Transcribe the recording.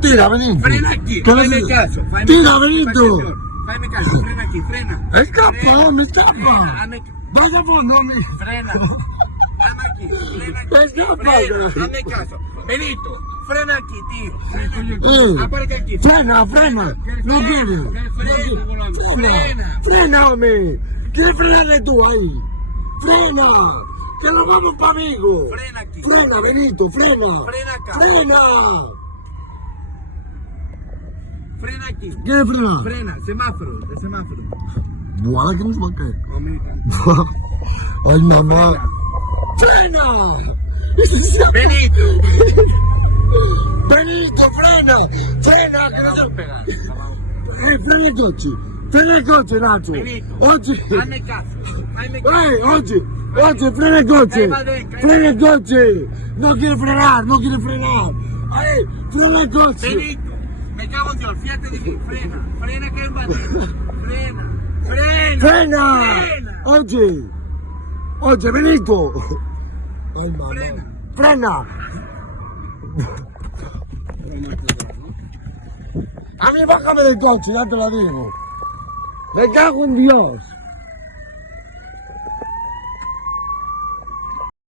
tira, Benito. Frena aquí, ¿Qué fai le- caso. Tira, Benito. Fammi caso, frena aquí, frena. Escapa, Frena, mi scappa. frena, Vaya a fondo, mi. frena. Dame aquí, frena aquí. Escapa. Frena, hazme caso. Benito, frena aquí, tío. Frena. Aparca aquí. Frena, frena. No quiere. Frena. Frena, hombre. ¿Quieres frenarle tú ahí? Frena. Que nos vamos para amigo. Frena aquí. Frena, Benito, frena. Frena acá. Frena. Frena aquí. ¿Quieres frenar? Frena, semáforo, el semáforo. Guarda que nos va a caer. Mamita. Ay, mamá. ¡Frena! Benito. Benito, frena! ¡Frena! Che non so... Pegar. Frena il coche! Frena il coche, Nacho! Benito. Oggi... Hazme caso. Hazme caso. Oggi frena il coche! Madrid, ¡Frena il coche! ¡No quiere frenar! ¡No quiere frenar! ¡Ay! ¡Frena il coche! Benito. Me cago en Dios, fíjate de que frena. Frena que es bandera. Frena. Frena. ¡Frena! Frena. Oggi, Benito! Ay, mamá. Frena. ¡Frena! A mí bájame del coche, ya te lo digo. Me cago en Dios.